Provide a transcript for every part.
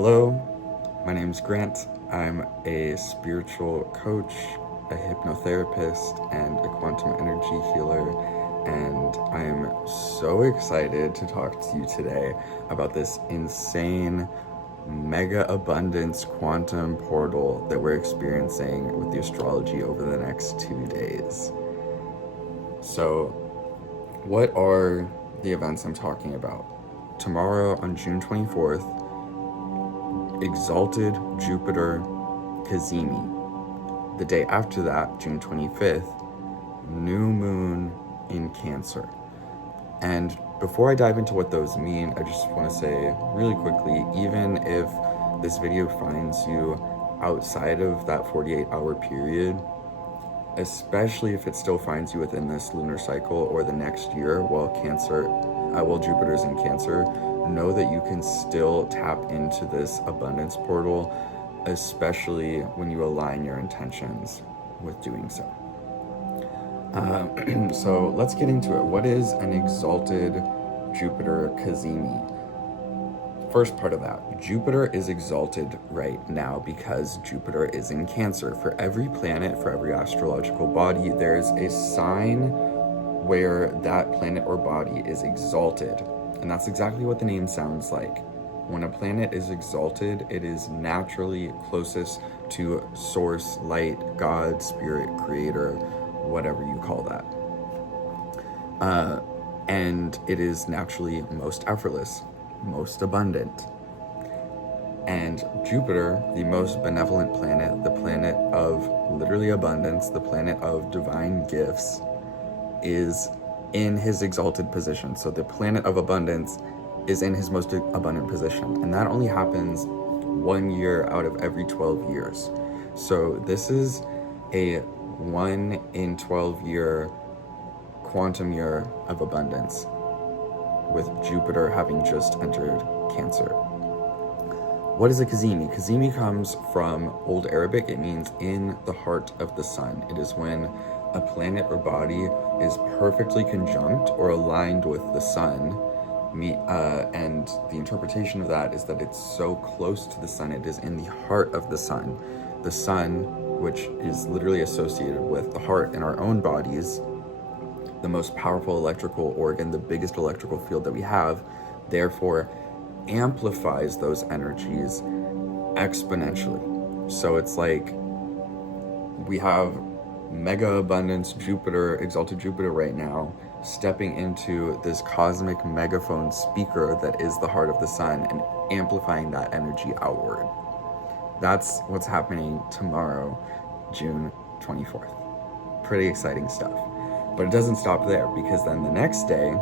Hello, my name's Grant. I'm a spiritual coach, a hypnotherapist, and a quantum energy healer. And I'm so excited to talk to you today about this insane mega abundance quantum portal that we're experiencing with the astrology over the next 2 days. So, what are the events I'm talking about? Tomorrow on June 24th, exalted Jupiter cazimi. The day after that, June 25th, new moon in Cancer. And before I dive into what those mean, I just want to say really quickly, even if this video finds you outside of that 48-hour period, especially if it still finds you within this lunar cycle or the next year while Jupiter's in Cancer, know that you can still tap into this abundance portal, especially when you align your intentions with doing so. So let's get into it. What is an exalted Jupiter cazimi? First part of that, Jupiter is exalted right now because Jupiter is in Cancer. For every planet, for every astrological body, there's a sign where that planet or body is exalted. And that's exactly what the name sounds like. When a planet is exalted, it is naturally closest to source, light, God, spirit, creator, whatever you call that. And it is naturally most effortless, most abundant. And Jupiter, the most benevolent planet, the planet of literally abundance, the planet of divine gifts, is in his exalted position. So the planet of abundance is in his most abundant position. And that only happens 1 year out of every 12 years. So this is a 1 in 12 year quantum year of abundance, with Jupiter having just entered Cancer. What is a cazimi? Cazimi comes from Old Arabic. It means in the heart of the sun. It is when a planet or body is perfectly conjunct or aligned with the sun. And the interpretation of that is that it's so close to the sun, it is in the heart of the sun. The sun, which is literally associated with the heart in our own bodies, the most powerful electrical organ, the biggest electrical field that we have, therefore amplifies those energies exponentially. So it's like we have mega abundance Jupiter, exalted Jupiter right now, stepping into this cosmic megaphone speaker that is the heart of the sun and amplifying that energy outward. That's what's happening tomorrow, June 24th. Pretty exciting stuff. But it doesn't stop there, because then the next day,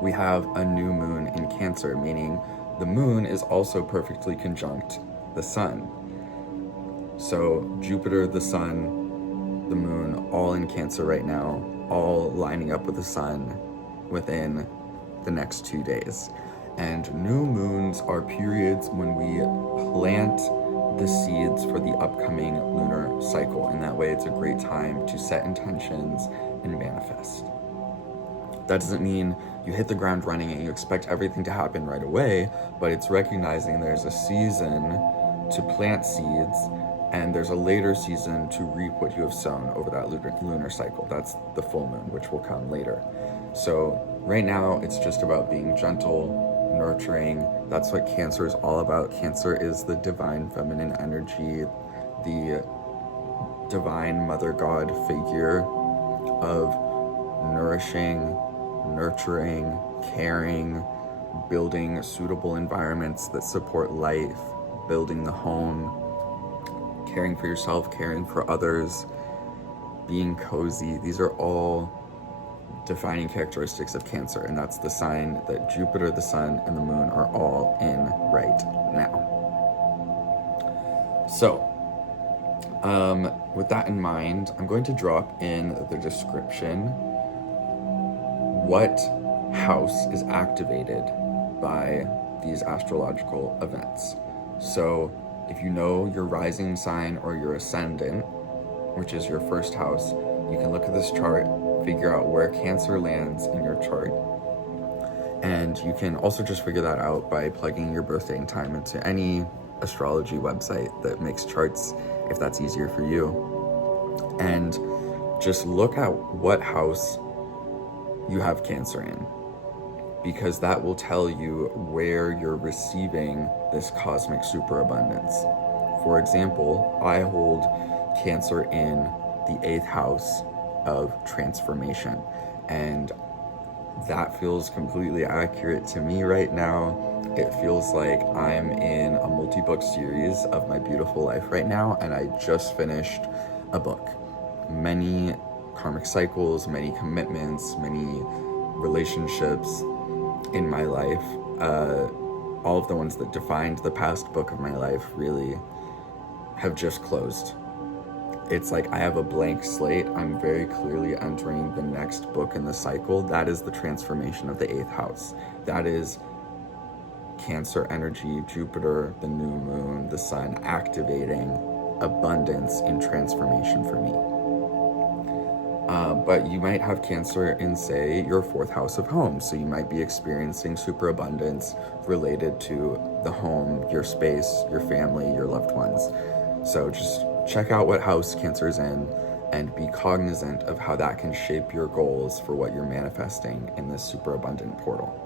we have a new moon in Cancer, meaning the moon is also perfectly conjunct the sun. So Jupiter, the sun, the moon, all in Cancer right now, all lining up with the sun within the next 2 days. And new moons are periods when we plant the seeds for the upcoming lunar cycle. And that way it's a great time to set intentions and manifest. That doesn't mean you hit the ground running and you expect everything to happen right away, but it's recognizing there's a season to plant seeds and there's a later season to reap what you have sown over that lunar cycle. That's the full moon, which will come later. So right now it's just about being gentle, nurturing. That's what Cancer is all about. Cancer is the divine feminine energy, the divine mother god figure of nourishing, nurturing, caring, building suitable environments that support life, building the home, caring for yourself, caring for others, being cozy. These are all defining characteristics of Cancer, and that's the sign that Jupiter, the sun, and the moon are all in right now. So, with that in mind, I'm going to drop in the description what house is activated by these astrological events. So if you know your rising sign or your ascendant, which is your first house, you can look at this chart, figure out where Cancer lands in your chart, And you can also just figure that out by plugging your birthday and time into any astrology website that makes charts, if that's easier for you. And just look at what house you have Cancer in, because that will tell you where you're receiving this cosmic superabundance. For example, I hold Cancer in the 8th house of transformation, and that feels completely accurate to me right now. It feels like I'm in a multi-book series of my beautiful life right now, and I just finished a book. Many karmic cycles, many commitments, many relationships in my life, all of the ones that defined the past book of my life really have just closed. It's like I have a blank slate. I'm very clearly entering the next book in the cycle. That is the transformation of the 8th house. That is Cancer energy, Jupiter, the new moon, the sun activating abundance in transformation for me. But you might have Cancer in, say, your 4th house of home. So you might be experiencing superabundance related to the home, your space, your family, your loved ones. So just check out what house Cancer is in and be cognizant of how that can shape your goals for what you're manifesting in this superabundant portal.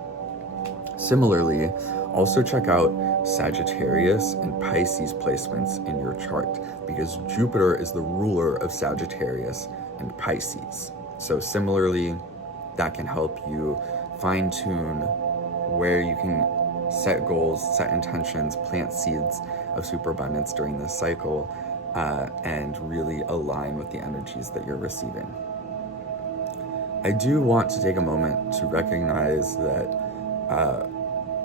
Similarly, also check out Sagittarius and Pisces placements in your chart, because Jupiter is the ruler of Sagittarius and Pisces. So similarly, that can help you fine-tune where you can set goals, set intentions, plant seeds of superabundance during this cycle, and really align with the energies that you're receiving. I do want to take a moment to recognize that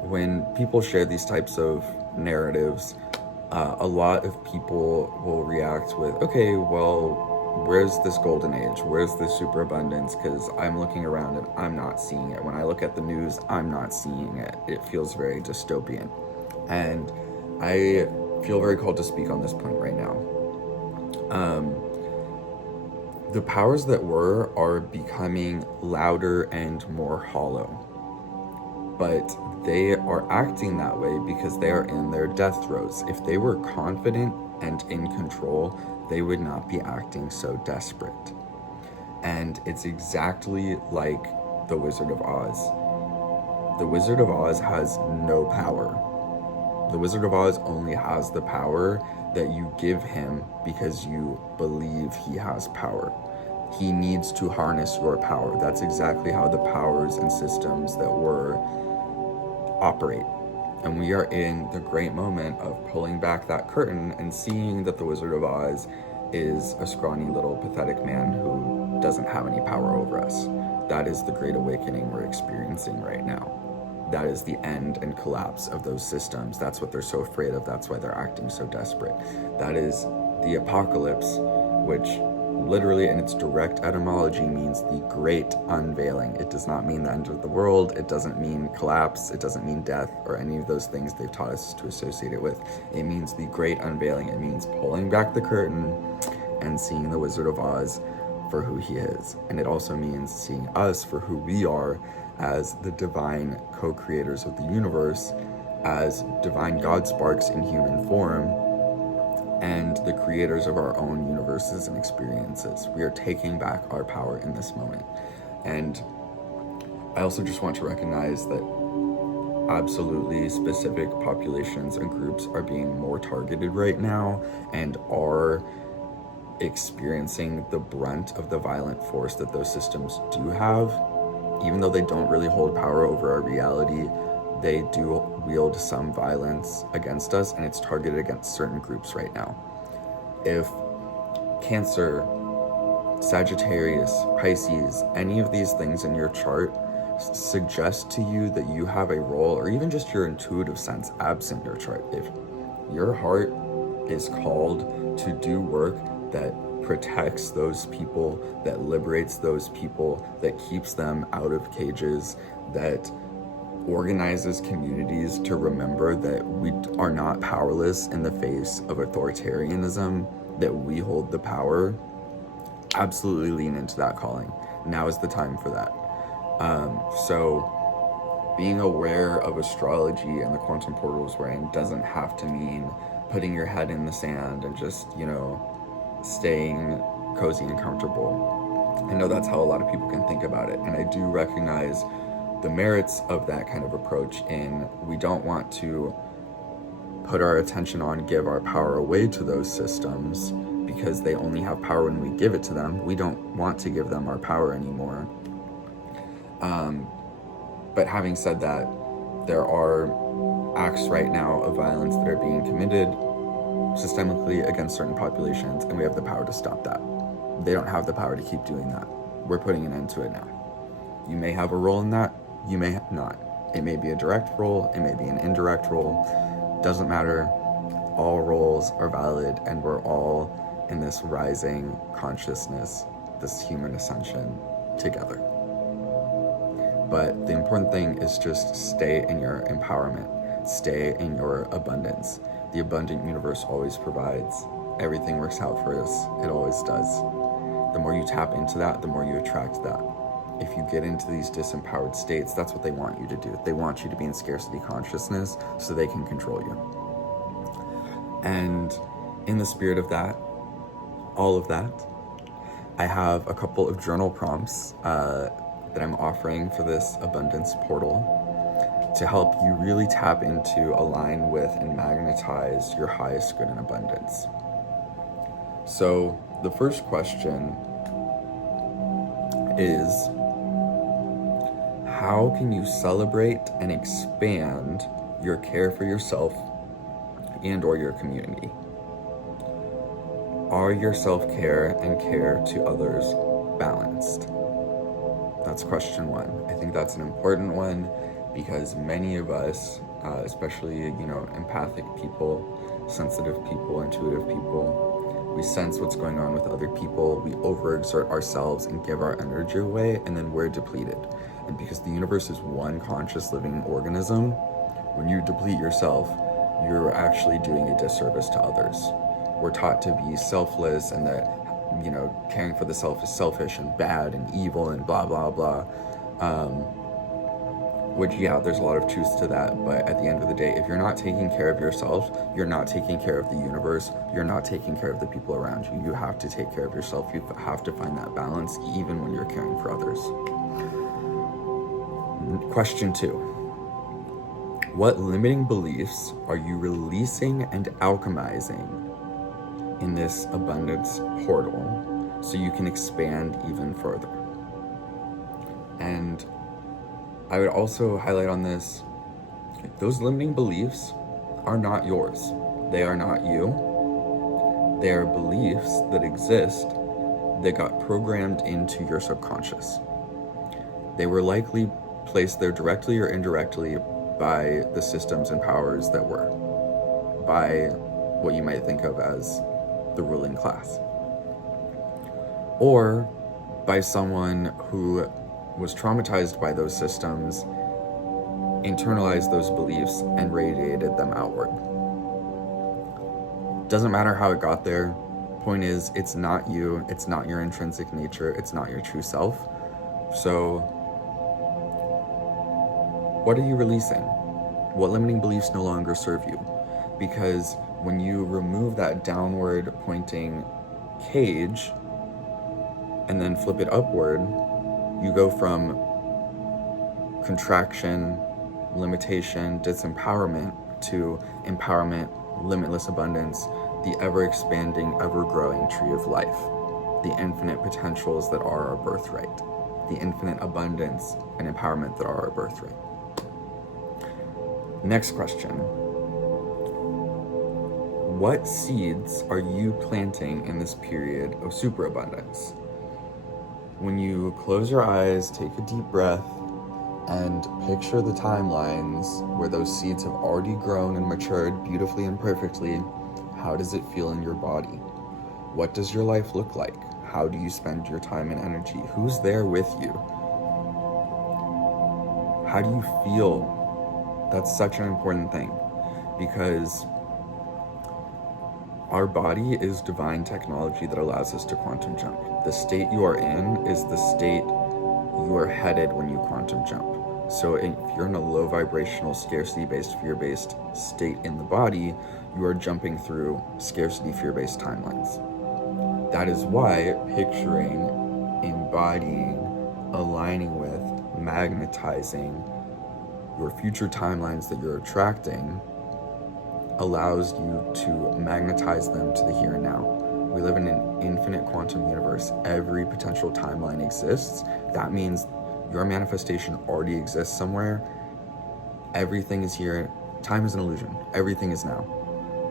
when people share these types of narratives, a lot of people will react with, okay, well, where's this golden age? Where's this superabundance? Because I'm looking around and I'm not seeing it. When I look at the news, I'm not seeing it. It feels very dystopian. And I feel very called to speak on this point right now. The powers that were are becoming louder and more hollow. But they are acting that way because they are in their death throes. If they were confident and in control, they would not be acting so desperate. And it's exactly like the Wizard of Oz. The Wizard of Oz has no power. The Wizard of Oz only has the power that you give him because you believe he has power. He needs to harness your power. That's exactly how the powers and systems that were operate. And we are in the great moment of pulling back that curtain and seeing that the Wizard of Oz is a scrawny little pathetic man who doesn't have any power over us. That is the great awakening we're experiencing right now. That is the end and collapse of those systems. That's what they're so afraid of. That's why they're acting so desperate. That is the apocalypse, which literally in its direct etymology means the great unveiling. It does not mean the end of the world. It doesn't mean collapse. It doesn't mean death or any of those things they've taught us to associate it with. It means the great unveiling. It means pulling back the curtain and seeing the Wizard of Oz for who he is. And it also means seeing us for who we are as the divine co-creators of the universe, as divine God sparks in human form, and the creators of our own universes and experiences. We are taking back our power in this moment. And I also just want to recognize that absolutely specific populations and groups are being more targeted right now and are experiencing the brunt of the violent force that those systems do have. Even though they don't really hold power over our reality, they do wield some violence against us, and it's targeted against certain groups right now. If Cancer, Sagittarius, Pisces, any of these things in your chart suggest to you that you have a role, or even just your intuitive sense absent your chart, if your heart is called to do work that protects those people, that liberates those people, that keeps them out of cages, that organizes communities to remember that we are not powerless in the face of authoritarianism, that we hold the power, absolutely lean into that calling. Now is the time for that. So being aware of astrology and the quantum portals we're in doesn't have to mean putting your head in the sand and just, staying cozy and comfortable. I know that's how a lot of people can think about it, and I do recognize the merits of that kind of approach in we don't want to put our attention on, give our power away to those systems because they only have power when we give it to them. We don't want to give them our power anymore. But having said that, there are acts right now of violence that are being committed systemically against certain populations, and we have the power to stop that. They don't have the power to keep doing that. We're putting an end to it now. You may have a role in that, you may not. It may be a direct role, it may be an indirect role. Doesn't matter. All roles are valid, and we're all in this rising consciousness, this human ascension together. But the important thing is just stay in your empowerment, stay in your abundance. The abundant universe always provides. Everything works out for us. It always does. The more you tap into that, the more you attract that. If you get into these disempowered states, that's what they want you to do. They want you to be in scarcity consciousness so they can control you. And in the spirit of that, all of that, I have a couple of journal prompts that I'm offering for this abundance portal to help you really tap into, align with, and magnetize your highest good and abundance. So the first question is, how can you celebrate and expand your care for yourself and or your community? Are your self-care and care to others balanced? That's question one. I think that's an important one because many of us, especially, empathic people, sensitive people, intuitive people, we sense what's going on with other people, we overexert ourselves and give our energy away, and then we're depleted. And because the universe is one conscious living organism, when you deplete yourself, you're actually doing a disservice to others. We're taught to be selfless and that, caring for the self is selfish and bad and evil and blah, blah, blah. Which, there's a lot of truth to that. But at the end of the day, if you're not taking care of yourself, you're not taking care of the universe, you're not taking care of the people around you. You have to take care of yourself. You have to find that balance even when you're caring for others. Question 2. What limiting beliefs are you releasing and alchemizing in this abundance portal so you can expand even further? And I would also highlight on this, those limiting beliefs are not yours. They are not you. They are beliefs that exist that got programmed into your subconscious. They were likely placed there directly or indirectly by the systems and powers that were, by what you might think of as the ruling class, or by someone who was traumatized by those systems, internalized those beliefs, and radiated them outward. Doesn't matter how it got there. Point is, it's not you, it's not your intrinsic nature, it's not your true self. So what are you releasing? What limiting beliefs no longer serve you? Because when you remove that downward pointing cage and then flip it upward, you go from contraction, limitation, disempowerment to empowerment, limitless abundance, the ever-expanding, ever-growing tree of life, the infinite potentials that are our birthright, the infinite abundance and empowerment that are our birthright. Next question. What seeds are you planting in this period of superabundance? When you close your eyes, take a deep breath, and picture the timelines where those seeds have already grown and matured beautifully and perfectly, how does it feel in your body? What does your life look like? How do you spend your time and energy? Who's there with you? How do you feel? That's such an important thing, because our body is divine technology that allows us to quantum jump. The state you are in is the state you are headed when you quantum jump. So if you're in a low vibrational, scarcity-based, fear-based state in the body, you are jumping through scarcity, fear-based timelines. That is why picturing, embodying, aligning with, magnetizing your future timelines that you're attracting allows you to magnetize them to the here and now. We live in an infinite quantum universe. Every potential timeline exists. That means your manifestation already exists somewhere. Everything is here. Time is an illusion. Everything is now.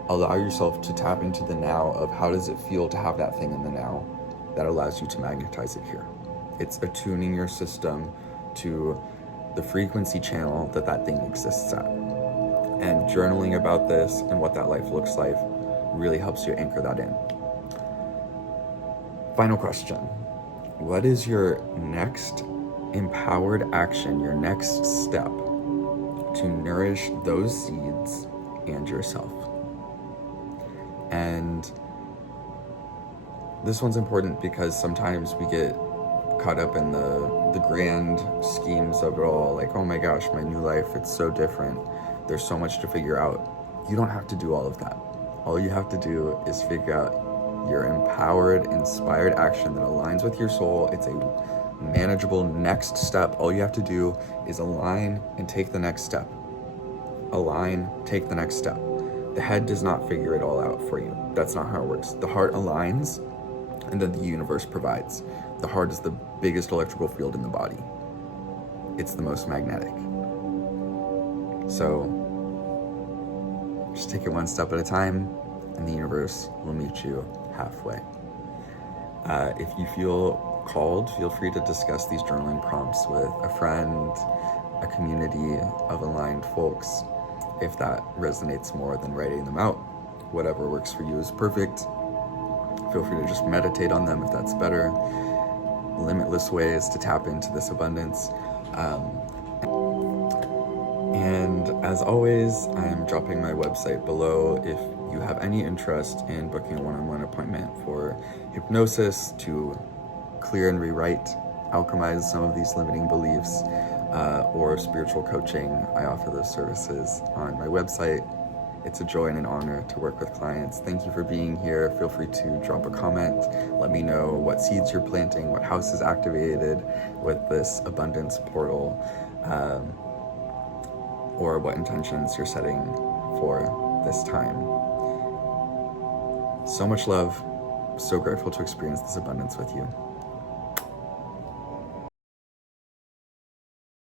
Allow yourself to tap into the now of how does it feel to have that thing in the now that allows you to magnetize it here. It's attuning your system to the frequency channel that that thing exists at. And journaling about this and what that life looks like really helps you anchor that in. Final question. What is your next empowered action, your next step to nourish those seeds and yourself? And this one's important because sometimes we get caught up in the grand schemes of it all, like, oh my gosh, my new life, it's so different. There's so much to figure out. You don't have to do all of that. All you have to do is figure out your empowered, inspired action that aligns with your soul. It's a manageable next step. All you have to do is align and take the next step. Align, take the next step. The head does not figure it all out for you. That's not how it works. The heart aligns, and then the universe provides. The heart is the biggest electrical field in the body. It's the most magnetic. So just take it one step at a time, and the universe will meet you halfway. If you feel called, feel free to discuss these journaling prompts with a friend, a community of aligned folks, if that resonates more than writing them out. Whatever works for you is perfect. Feel free to just meditate on them if that's better. Limitless ways to tap into this abundance. And as always, I'm dropping my website below if you have any interest in booking a one-on-one appointment for hypnosis to clear and rewrite, alchemize some of these limiting beliefs, or spiritual coaching. I offer those services on my website. It's a joy and an honor to work with clients. Thank you for being here. Feel free to drop a comment. Let me know what seeds you're planting, what house is activated with this abundance portal, or what intentions you're setting for this time. So much love. So grateful to experience this abundance with you.